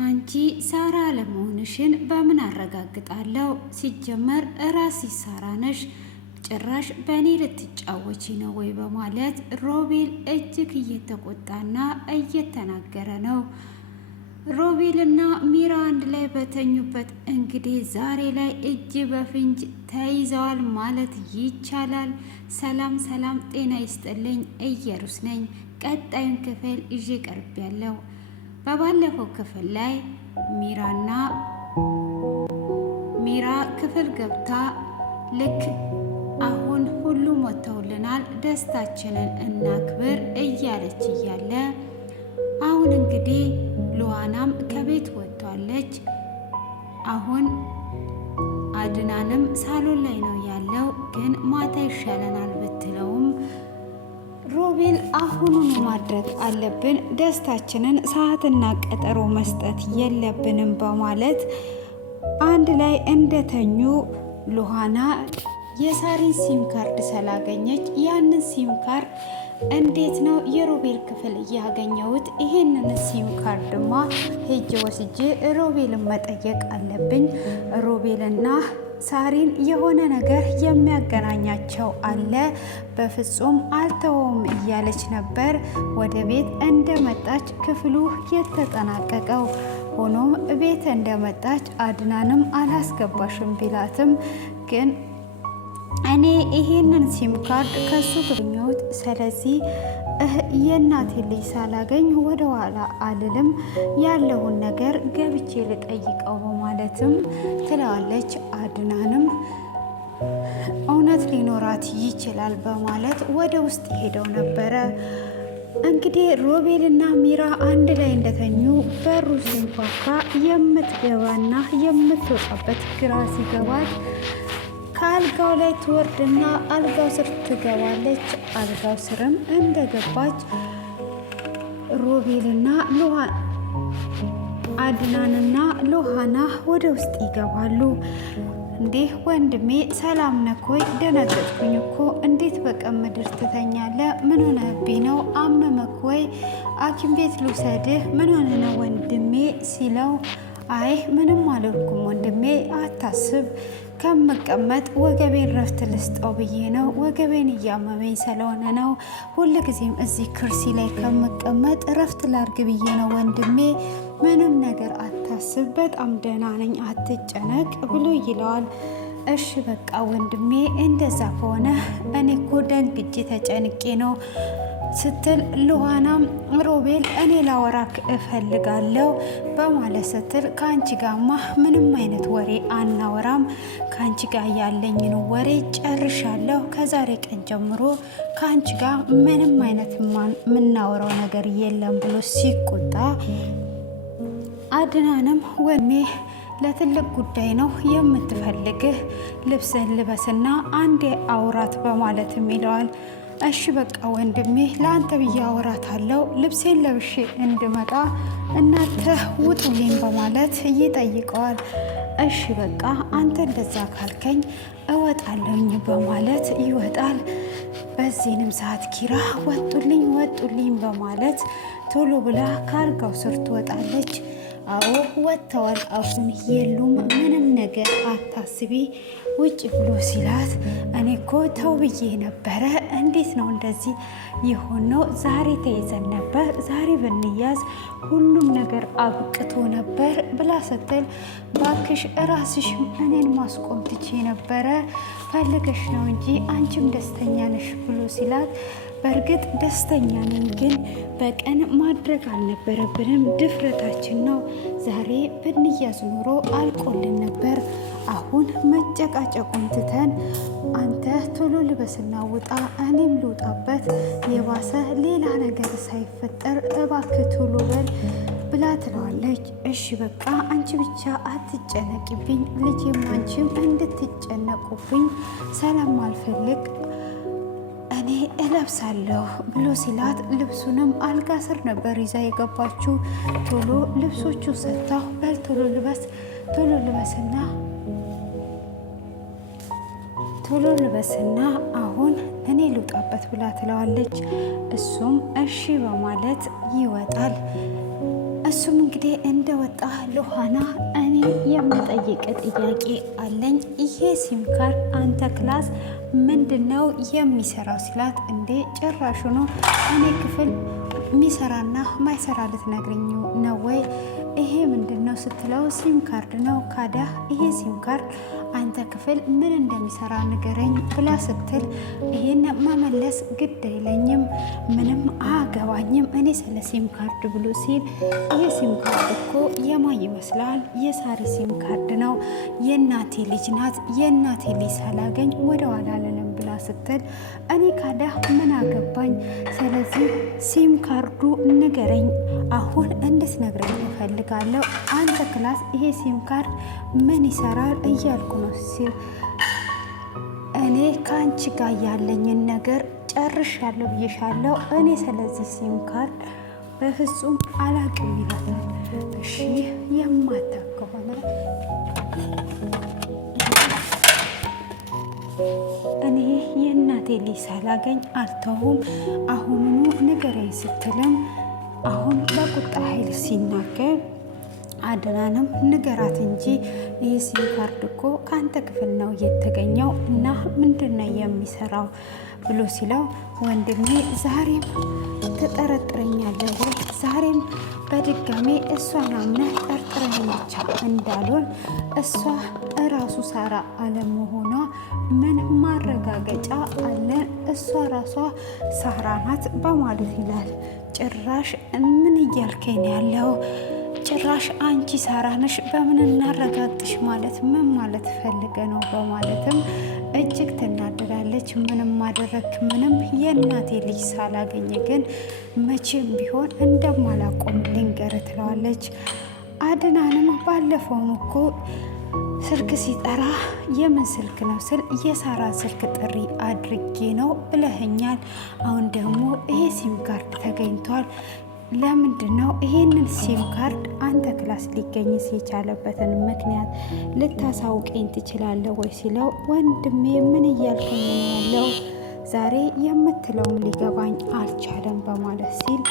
አንቺ ሳራ ለመሆንሽን በምን አረጋግጣለሁ? ሲጀመር ራስሽ ሳራ ነሽ። ጭራሽ በእኔ ልትጫወቺ ነው ወይ? በማለት ሮቤል እጅግ እየተቆጣና እየተናገረ ነው። ሮቤልና ሚራ አንድ ላይ በተኙበት እንግዲህ ዛሬ ላይ እጅ በፍንጅ ተይዘዋል ማለት ይቻላል። ሰላም ሰላም፣ ጤና ይስጥልኝ፣ እየሩስ ነኝ። ቀጣዩን ክፍል ይዤ ቀርቤያለሁ። በባለፈው ክፍል ላይ ሚራ ክፍል ገብታ ልክ አሁን ሁሉም ወጥተውልናል፣ ደስታችንን እናክብር እያለች እያለ አሁን እንግዲህ ሉዋናም ከቤት ወጥቷለች። አሁን አድናንም ሳሎን ላይ ነው ያለው። ግን ማታ ይሻለናል ብትለውም ሮቤል አሁኑኑ ማድረግ አለብን፣ ደስታችንን ሰዓትና ቀጠሮ መስጠት የለብንም በማለት አንድ ላይ እንደተኙ ሉሃና የሳሪን ሲም ካርድ ስላገኘች ያንን ሲም ካርድ እንዴት ነው የሮቤል ክፍል እያገኘሁት? ይሄንን ሲም ካርድማ ሄጄ ወስጄ ሮቤልን መጠየቅ አለብኝ። ሮቤልና ሳሪን የሆነ ነገር የሚያገናኛቸው አለ፣ በፍጹም አልተወውም እያለች ነበር ወደ ቤት እንደመጣች ክፍሉ የተጠናቀቀው። ሆኖም ቤት እንደመጣች አድናንም አላስገባሽም ቢላትም ግን እኔ ይሄንን ሲም ካርድ ከሱ ገኘሁት፣ ስለዚህ የእናቴ ልጅ ሳላገኝ ወደ ኋላ አልልም፣ ያለውን ነገር ገብቼ ልጠይቀው በማለትም ትለዋለች። አድናንም እውነት ሊኖራት ይችላል በማለት ወደ ውስጥ ሄደው ነበረ። እንግዲህ ሮቤልና ሚራ አንድ ላይ እንደተኙ በሩ ሲንኳኳ የምትገባና የምትወጣበት ግራ ሲገባት ከአልጋው ላይ ትወርድና አልጋው ስር ትገባለች። አልጋው ስርም እንደገባች ሮቤልና አድናንና ሉሃና ወደ ውስጥ ይገባሉ። እንዴ ወንድሜ ሰላም ነህ ወይ? ደነገጥኩኝ እኮ። እንዴት በቀን ምድር ትተኛለህ? ምን ሆነብኝ ነው? አመመህ ወይ? ሐኪም ቤት ልውሰድህ? ምን ሆነ ነው ወንድሜ ሲለው አይ ምንም አልልኩም ወንድሜ፣ አታስብ፣ ከምቀመጥ ወገቤን ረፍት ልስጠው ብዬ ነው። ወገቤን እያመመኝ ስለሆነ ነው። ሁልጊዜም እዚህ ክርሲ ላይ ከምቀመጥ ረፍት ላርግ ብዬ ነው ወንድሜ፣ ምንም ነገር አታስብ፣ በጣም ደህና ነኝ፣ አትጨነቅ ብሎ ይለዋል። እሺ በቃ ወንድሜ እንደዛ ከሆነ እኔ እኮ ደንግጬ ተጨንቄ ነው ስትል ሉሃናም ሮቤል እኔ ላወራክ እፈልጋለሁ በማለት ስትል ከአንቺ ጋማ ምንም አይነት ወሬ አናወራም፣ ከአንቺ ጋር ያለኝን ወሬ ጨርሻለሁ። ከዛሬ ቀን ጀምሮ ከአንቺ ጋር ምንም አይነት የምናወራው ነገር የለም ብሎ ሲቆጣ አድናንም ወኔ ለትልቅ ጉዳይ ነው የምትፈልግህ፣ ልብስህን ልበስና አንዴ አውራት በማለትም ይለዋል። እሺ በቃ ወንድሜ ለአንተ ብዬ አወራታለሁ፣ ልብሴን ለብሼ እንድመጣ እናንተ ውጡልኝ በማለት ይጠይቀዋል። እሺ በቃ አንተ እንደዛ ካልከኝ እወጣለሁኝ በማለት ይወጣል። በዚህንም ሰዓት ኪራ ወጡልኝ በማለት ቶሎ ብላ ከአልጋው ስር ትወጣለች። አዎ ወጥተዋል፣ አሁን የሉም፣ ምንም ነገር አታስቢ ውጭ ብሎ ሲላት እኔ እኮ ተው ብዬ ነበረ፣ እንዴት ነው እንደዚህ የሆነው? ዛሬ ተይዘን ነበር፣ ዛሬ ብንያዝ ሁሉም ነገር አብቅቶ ነበር ብላ ስትል ባክሽ ራስሽ እኔን ማስቆም ትቼ ነበረ፣ ፈልገሽ ነው እንጂ አንቺም ደስተኛ ነሽ ብሎ ሲላት በእርግጥ ደስተኛ ነኝ፣ ግን በቀን ማድረግ አልነበረብንም፣ ድፍረታችን ነው። ዛሬ ብንያዝ ኖሮ አልቆልን ነበር። አሁን መጨቃጨቁን ትተን አንተ ቶሎ ልበስና ውጣ፣ እኔም ልውጣበት፣ የባሰ ሌላ ነገር ሳይፈጠር እባክህ ቶሎ በል ብላ ትለዋለች። እሺ በቃ አንቺ ብቻ አትጨነቂብኝ፣ ልጄም አንቺም እንድትጨነቁብኝ ሰላም አልፈልግ፣ እኔ እለብሳለሁ ብሎ ሲላት ልብሱንም አልጋ ስር ነበር ይዛ የገባችው። ቶሎ ልብሶቹ ሰጥታው በል ቶሎ ልበስና አሁን እኔ ልውጣበት ብላ ትለዋለች። እሱም እሺ በማለት ይወጣል። እሱም እንግዲህ እንደወጣ ሉሃና እኔ የምጠይቅ ጥያቄ አለኝ። ይሄ ሲም ካርድ አንተ ክላስ ምንድነው የሚሰራው ሲላት፣ እንዴ ጭራሹኑ እኔ ክፍል ሚሰራና ማይሰራ ልትነግሪኝ ነው ወይ? ይሄ ምንድነው ስትለው፣ ሲም ካርድ ነው። ካዳ ይሄ ሲም ካርድ አንተ ክፍል ምን እንደሚሰራ ንገረኝ ብላ ስትል፣ ይሄን መመለስ ግድ አይለኝም፣ ምንም አገባኝም እኔ ስለ ሲም ካርድ ብሎ ሲል፣ ይሄ ሲም ካርድ እኮ የማን ይመስላል? የሳሪ ሲም ካርድ ነው። የእናቴ ልጅ ናት። የእናቴ ልጅ ሳላገኝ ወደ ኋላ አልልም ብላ ስትል፣ እኔ ካዳ ምን አገባኝ? ስለዚህ ሲም ካርዱ ንገረኝ፣ አሁን እንድትነግረኝ እፈልጋለሁ። አንተ ክላስ ይሄ ሲም ካርድ ምን ይሰራል እያልኩ ነው ሲል፣ እኔ ከአንቺ ጋር ያለኝን ነገር ጨርሻለሁ ብዬሻለሁ። እኔ ስለዚህ ሲም ካርድ በፍጹም አላቅም ይላታል። እሺ የማታውቅ ከሆነ እኔ የእናቴ ልጅ ሳላገኝ አልተውም፣ አሁኑኑ ንገረኝ ስትልም፣ አሁን በቁጣ ኃይል ሲናገር፣ አድናንም ንገራት እንጂ ይህ ሲም ካርድ እኮ ከአንተ ክፍል ነው የተገኘው እና ምንድነው የሚሰራው ብሎ ሲለው፣ ወንድሜ ዛሬም ትጠረጥረኛለህ ወይ? ዛሬም በድጋሜ እሷን አምነህ ጠርጥረኝ ብቻ እንዳልሆን እሷ እራሱ ሳራ አለመሆኗ ምን ማረጋገጫ አለን? እሷ ራሷ ሳራ ናት በማለት ይላል። ጭራሽ ምን እያልከኝ ያለው? ጭራሽ አንቺ ሳራ ነሽ? በምን እናረጋግጥሽ? ማለት ምን ማለት ፈልገ ነው? በማለትም እጅግ ትናደዳለች። ምንም ማደረክ ምንም፣ የእናቴ ልጅ ሳላገኝ ግን መቼም ቢሆን እንደማላቆም ልንገር ትለዋለች። አድናንም ባለፈውም እኮ ስልክ ሲጠራ የምን ስልክ ነው ስል የሳራ ስልክ ጥሪ አድርጌ ነው ብለኸኛል። አሁን ደግሞ ይሄ ሲም ካርድ ተገኝቷል። ለምንድን ነው ይሄንን ሲም ካርድ አንተ ክላስ ሊገኝስ የቻለበትን ምክንያት ልታሳውቀኝ ትችላለህ ወይ ሲለው፣ ወንድሜ ምን እያልከኝ ነው ያለው? ዛሬ የምትለውን ሊገባኝ አልቻለም በማለት ሲል፣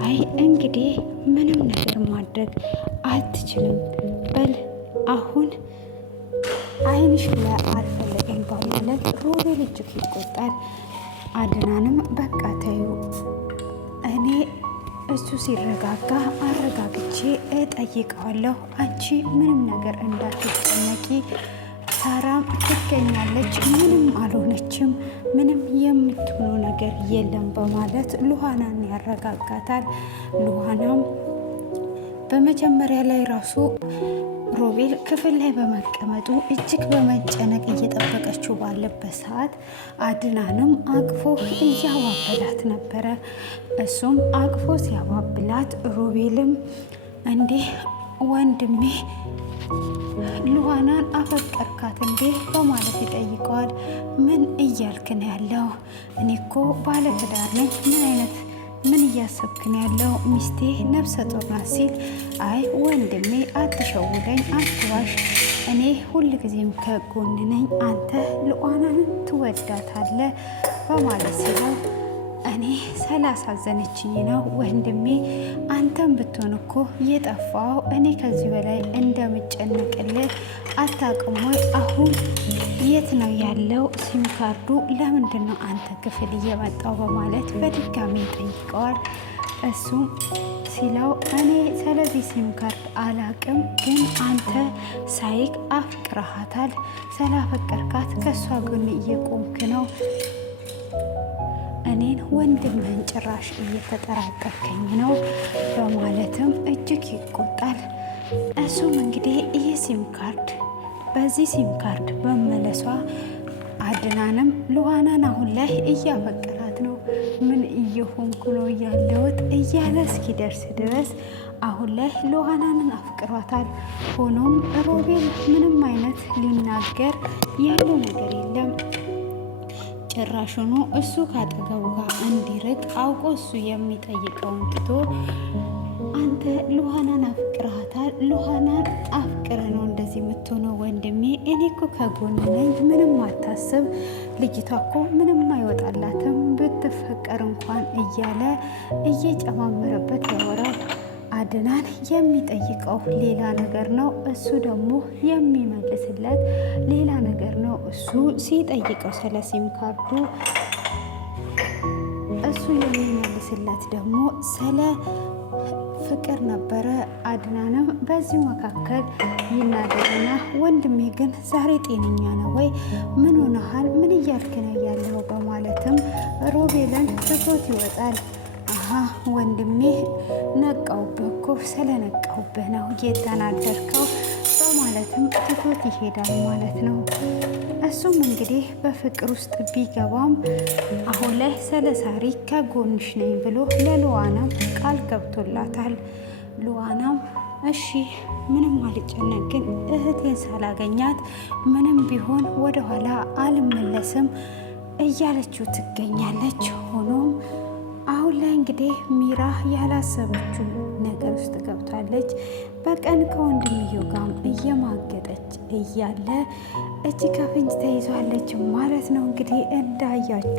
አይ እንግዲህ ምንም ነገር ማድረግ አትችልም፣ በል አሁን አይንሽ ላይ አልፈለግም በማለት ሮቤል እጅግ ይቆጣል። አድናንም በቃ ተዩ፣ እኔ እሱ ሲረጋጋ አረጋግቼ እጠይቀዋለሁ፣ አንቺ ምንም ነገር እንዳትጨነቂ፣ ሳራም ትገኛለች፣ ምንም አልሆነችም፣ ምንም የምትሆነው ነገር የለም በማለት ሉሃናን ያረጋጋታል። ሉሃናም በመጀመሪያ ላይ ራሱ ሮቤል ክፍል ላይ በመቀመጡ እጅግ በመጨነቅ እየጠበቀችው ባለበት ሰዓት አድናንም አቅፎ እያባበላት ነበረ። እሱም አቅፎ ሲያባብላት ሮቤልም እንዴ ወንድሜ ሉሃናን አፈቀርካት እንዴ በማለት ይጠይቀዋል። ምን እያልክን ያለው? እኔ እኮ ባለትዳር ነኝ። ምን እያሰብክን ያለው? ሚስቴ ነፍሰ ጡር ናት ሲል፣ አይ ወንድሜ አትሸውደኝ፣ አትዋሽ፣ እኔ ሁልጊዜም ከጎን ነኝ፣ አንተ ሉሃናን ትወዳታለህ በማለት ሲለው፣ እኔ ስላሳዘነችኝ ነው ወንድሜ፣ አንተም ብትሆን እኮ የጠፋው እኔ ከዚህ በላይ እንደምጨነቅልህ አታውቅም ወይ? አሁን የት ነው ያለው ሲም ካርዱ? ለምንድን ነው አንተ ክፍል እየመጣው? በማለት በድጋሚ ይጠይቀዋል። እሱም ሲለው እኔ ስለዚህ ሲም ካርድ አላቅም፣ ግን አንተ ሳይክ አፍቅረሃታል፣ ስላፈቀርካት ከእሷ ጎን እየቆምክ ነው፣ እኔን ወንድምህን ጭራሽ እየተጠራጠርከኝ ነው በማለትም እጅግ ይቆጣል። እሱም እንግዲህ ይህ ሲም ካርድ በዚህ ሲም ካርድ በመለሷ አድናንም ሉሃናን አሁን ላይ እያፈቀራት ነው፣ ምን እየሆንኩ ነው ያለሁት እያለ እስኪደርስ ድረስ አሁን ላይ ሉሃናንን አፍቅሯታል። ሆኖም ሮቤል ምንም አይነት ሊናገር ያለው ነገር የለም። ጭራሹኑ እሱ ካጠገቡ ጋር እንዲርቅ አውቆ እሱ የሚጠይቀውን ትቶ አንተ ሉሃናን አፍቅረሃታል፣ ሉሃናን አፍቅረ ነው እንደዚህ የምትሆነው ወንድሜ፣ እኔ እኮ ከጎን ነኝ፣ ምንም አታስብ፣ ልጅቷ እኮ ምንም አይወጣላትም ብትፈቀር እንኳን እያለ እየጨማመረበት ያወራል። አድናን የሚጠይቀው ሌላ ነገር ነው፣ እሱ ደግሞ የሚመልስለት ሌላ ነገር ነው። እሱ ሲጠይቀው ስለ ሲም ካርዱ እሱ የሚመልስለት ደግሞ ስለ ፍቅር ነበረ። አድናንም በዚህ መካከል ይናደድና ወንድሜ ግን ዛሬ ጤነኛ ነው ወይ? ምን ሆነሃል? ምን እያልክ ነው ያለው? በማለትም ሮቤልን ትቶት ይወጣል። አሀ ወንድሜ ነቃውብህ እኮ ስለነቃውብህ ነው የተናደርከው በማለትም ትቶት ይሄዳል ማለት ነው። እሱም እንግዲህ በፍቅር ውስጥ ቢገባም አሁን ላይ ስለ ሳሪ ከጎንሽ ነኝ ብሎ ለሉዋናም ቃል ገብቶላታል። ሉዋናም እሺ ምንም አልጨነቅ፣ ግን እህቴን ሳላገኛት ምንም ቢሆን ወደኋላ አልመለስም እያለችው ትገኛለች። ሆኖም አሁን ላይ እንግዲህ ሚራ ያላሰበችው ነገር ውስጥ ገብታለች። በቀን ከወንድምየው ጋር እየማገጠች እያለ እጅ ከፍንጅ ተይዟለች ማለት ነው። እንግዲህ እንዳያችሁ